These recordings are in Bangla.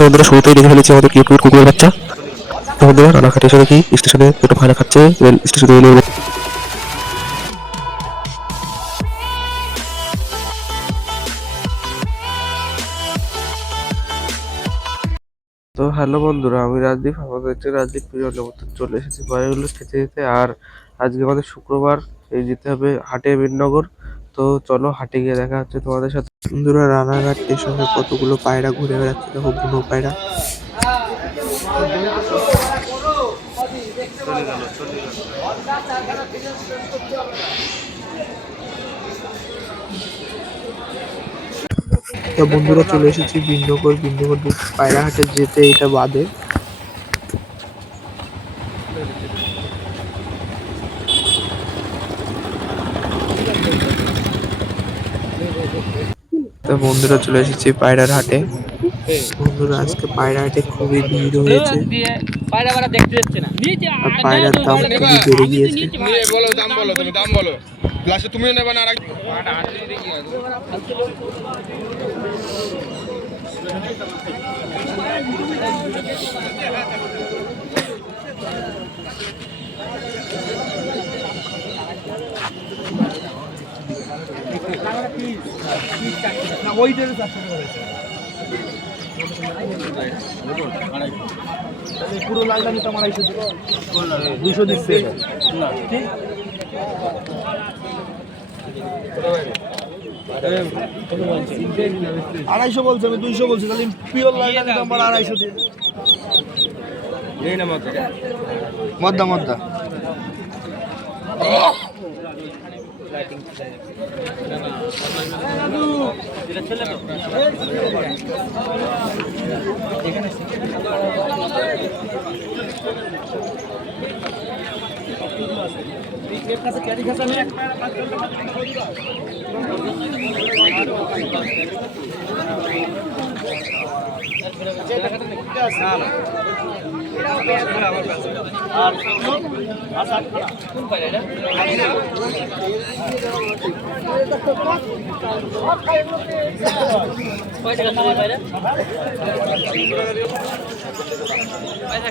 তো বন্ধুরা শুরুতেই দেখে ফেলেছি আমাদের কিউট কিউট কুকুরের বাচ্চা। তো বন্ধুরা রানাঘাটে এসে দেখি স্টেশনে একটু ভাড়া খাচ্ছে রেল স্টেশনে রেলের। তো হ্যালো বন্ধুরা, আমি রাজদীপ। আমাদের হচ্ছে রাজদীপ প্রিয় নবত চলে এসেছি বাড়িগুলো খেতে যেতে। আর আজকে আমাদের শুক্রবার, এই যেতে হবে হাটে বীরনগর। তো চলো হাটে গিয়ে দেখা হচ্ছে তোমাদের সাথে। বন্ধুরা রানাঘাট স্টেশনে কতগুলো পায়রা ঘুরে বেড়াচ্ছে, দেখো বুনো পায়রা। তো বন্ধুরা চলে এসেছি বীরনগর। বীরনগর পায়রাহাটে যেতে এটা বাদে। তো বন্ধুরা চলে এসেছি পায়রার হাটে। বন্ধুরা আজকে পায়রা হাটে খুবই ভিড় হয়েছে আর পায়রার দাম খুবই বেড়ে গিয়েছে। পুরো লালটা নিতাম 250 দিচ্ছে আড়াইশো বলছে, আমি 200 বলছি। তাহলে পিওর লালটা নিতাম 250 দিয়ে। মদ্দা মদ্দা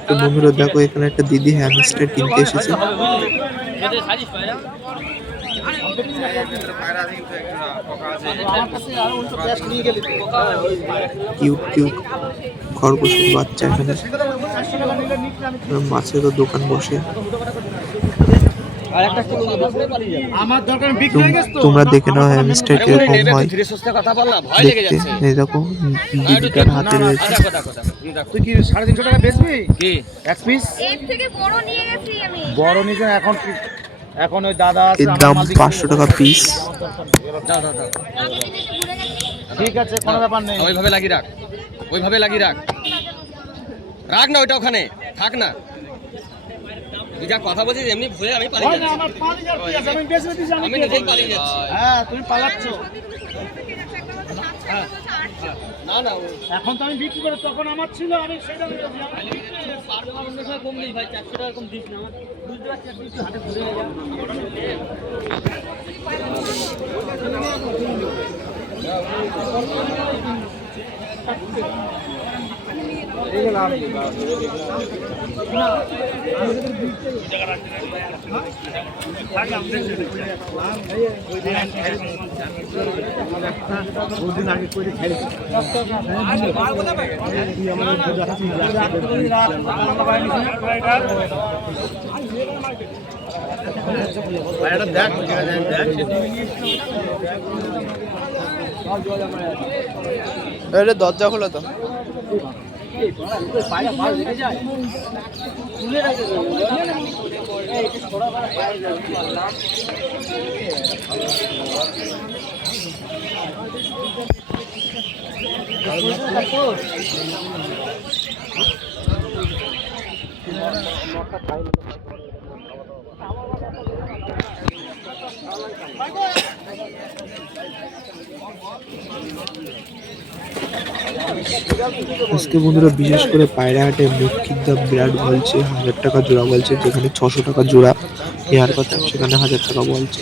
তো বন্ধুরা দেখো, এখানে একটা দিদি হ্যামস্টার কিনতে এসেছে। কিউট কিউট খরগোশের বাচ্চা। এখানে মাছেরও দোকান বসে। তোমরা দেখে নাও হ্যামস্টার কিরকম হয় দেখতে। এই দেখো দিদিটার হাতে রয়েছে। তুই কি 350 টাকা বেচবি কি এক পিস? এর থেকে বড় নিয়ে গেছি আমি। বড় নিয়ে এখন এখন ওই দাদা আছে, এর দাম 500 টাকা পিস। ঠিক আছে, কোনো ব্যাপার নেই। ওইভাবে লাগিয়ে রাখ, ওইভাবে লাগিয়ে রাখ, রাখ না ওইটা ওখানে থাক না। তুই যা কথা বলছিস এমনি ভুলে আমি পালিয়ে যাচ্ছি। আমার 5000 পিস আছে, আমি বেচে দিছি। আমি নিজেই পালিয়ে যাচ্ছি। হ্যাঁ তুমি পালাচ্ছ। না না এখন তো আমি বিক্রি করে, তখন আমার ছিল, আমি সেটা কম নেই ভাই, 400 টাকা কম দিস না। আমার বুঝতে পারছি তুই হাটে ঘুরে দুদিন আগে করে খেয়েছি। দরজা খোলো তো। আজকে বন্ধুরা বিশেষ করে পায়রাহাটে মুরগির দাম বিরাট বলছে, 1000 টাকা জোড়া বলছে। যেখানে 600 টাকা জোড়া নেওয়ার কথা, সেখানে 1000 টাকা বলছে।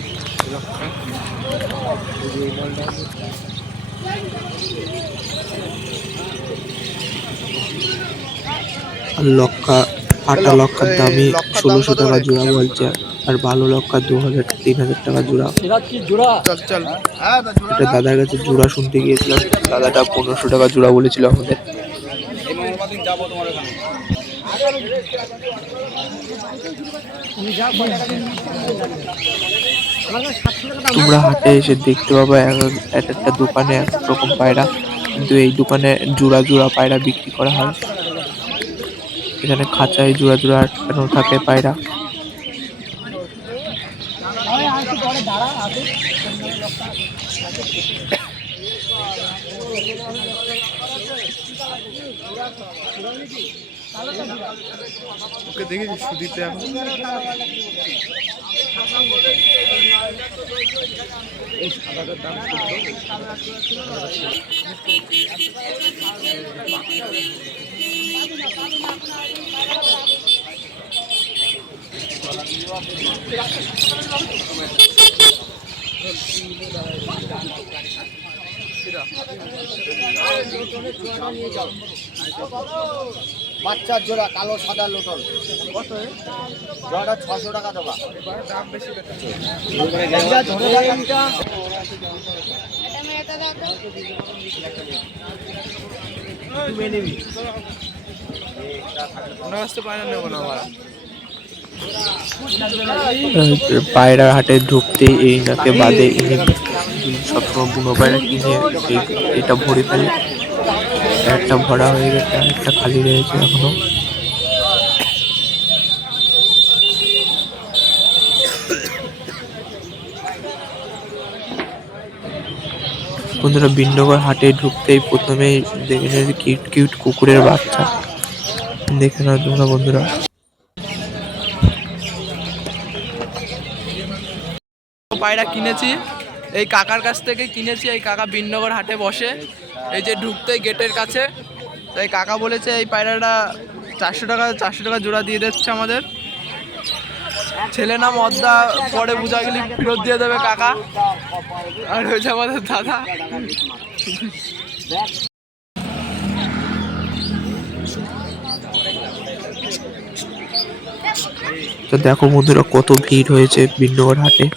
আর লক্কা ফাটা লক্কার দামই ১৬০০ টাকা জোড়া বলছে, আর ভালো লক্কা ২,০০০-৩,০০০ টাকা জোড়া। এটা দাদার কাছে জোড়া শুনতে গিয়েছিলাম, দাদাটা ১৫০০ টাকা জোড়া বলেছিল আমাদের। তোমরা হাটে এসে দেখতে পাবে এক একটা দোকানে এক এক রকম পায়রা, কিন্তু এই দোকানে জোড়া জোড়া পায়রা বিক্রি করা হয়। এখানে খাঁচায় জোড়া জোড়া আটকানো থাকে পায়রা। ওকে দেখেছি সুদীপে এখন বাচ্চার জোড়া কালো সাদা লোটন জোড়াটা ৬০০ টাকা দেবা। দাম বেশি পায়রা হাটে ঢুকতেই এই নাকে বাদে ইনি সবসময় বুনো পায়রা কিনে এটা ভরে ফেলে। একটা ভরা হয়ে গেছে, একটা খালি রয়েছে এখনো। বন্ধুরা, বিন্নগর হাটে ঢুকতেই প্রথমেই দেখে নিয়েছি কিউট কিউট কুকুরের বাচ্চা। দেখে নাও তোমরা বন্ধুরা। পায়রা কিনেছি এই কাকার কাছ থেকে কিনেছি। এই কাকা বিন্নগর হাটে বসে, এই যে ঢুকতেই গেটের কাছে। তাই কাকা বলেছে এই পায়রাটা ৪০০ টাকা জোড়া দিয়ে দিচ্ছে আমাদের। ছেলে নাম অদ্দা, পরে বুঝা গেলি ফেরত দিয়ে দেবে কাকা। আর হয়েছে আমাদের দাদা। তো দেখো বন্ধুরা কত ভিড় হয়েছে বিন্নগর হাটে।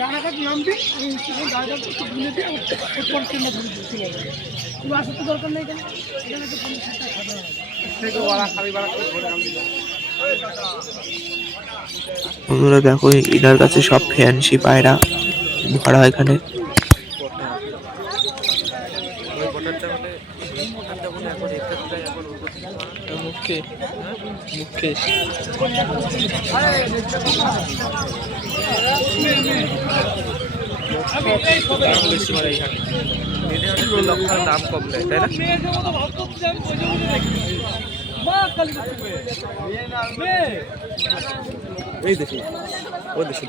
রানাঘাট নামবি, গাড়িটা একটু ঘুরে দিয়ে ওর ট্রেনটা ধরে চলে যাবে। তুমি আসার তো দরকার নেই, কেন এখানে তো কোনো বন্ধুরা দেখো ইনার কাছে সব ফ্যান্সি পায়রা ভরা এখানে। মুখে মুখে দাম কম দেয়, তাই না? এই দেখি ও দেখি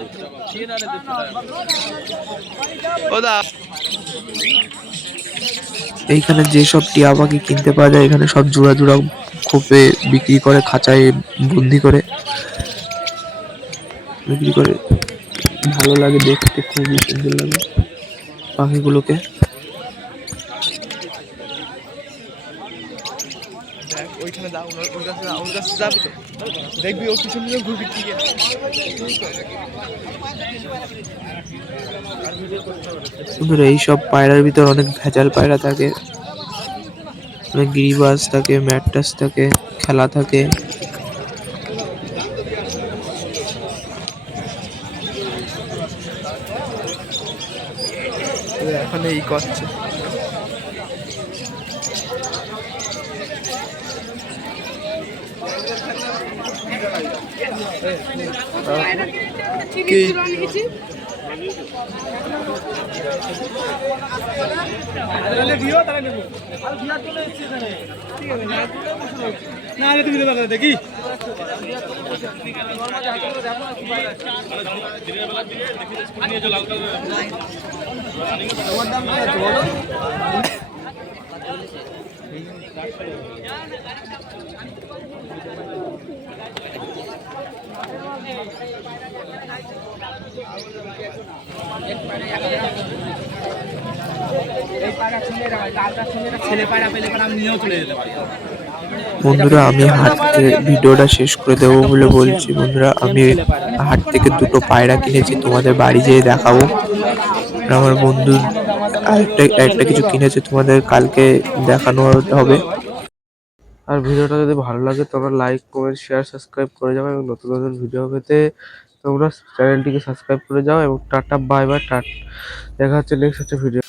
এইখানে যেসব টিয়া পাখি কিনতে পাওয়া যায় এখানে সব জোড়া জোড়া খোপে বিক্রি করে, খাঁচায় বন্দি করে বিক্রি করে। ভালো লাগে দেখতে, খুবই সুন্দর লাগে পাখিগুলোকে। ওইখানে যা, ওর কাছে যাবি তো, দেখবি ও কিছু নিয়ে ঘুরবি। ঠিক আছে, বন্ধুরা এইসব পায়রার ভিতর অনেক ভেজাল পায়রা থাকে, অনেক গিরিবাজ থাকে, ম্যাট্রাস থাকে, খেলা থাকে। এখন এই করছে। কি না আরে তুমি দেবা দেখি বন্ধুরা আমি হাট থেকে ভিডিওটা শেষ করে দেবো বলে বলছি। বন্ধুরা আমি হাট থেকে দুটো পায়রা কিনেছি, তোমাদের বাড়ি যেয়ে দেখাবো। আর আমার বন্ধু একটা কিছু কিনেছে, তোমাদের কালকে দেখানো হবে। আর ভিডিওটা যদি ভালো লাগে তোমরা লাইক কমেন্ট শেয়ার সাবস্ক্রাইব করে যাও, এবং নতুন নতুন ভিডিও পেতে তোমরা চ্যানেলটিকে সাবস্ক্রাইব করে যাও। এবং টাটা বাই বাই, দেখা হচ্ছে নেক্সট একটা ভিডিও।